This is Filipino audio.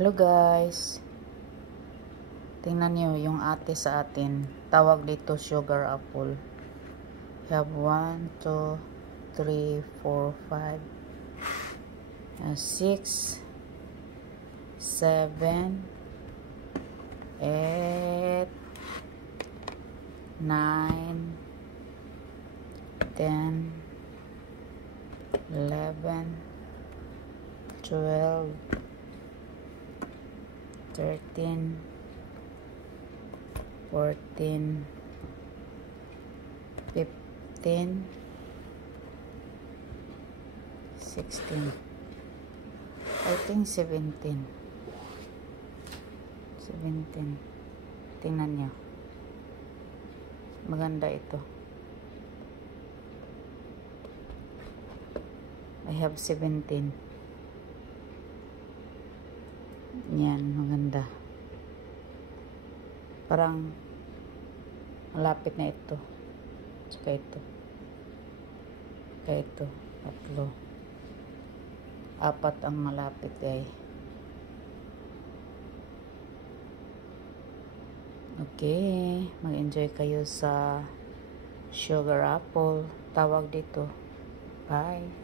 Hello guys, tingnan nyo yung ate sa atin, tawag dito sugar apple. We have 1, 2, 3, 4, 5, 6, 7, 8, 9, 10, 11, 12, 13, 14, 15, 16, I think 17. Tingnan nyo, maganda ito. I have 17. Yan, maganda. Parang malapit na ito. Saka ito. Saka ito. 3. 4 ang malapit ay. Okay. Mag-enjoy kayo sa sugar apple. Tawag dito. Bye.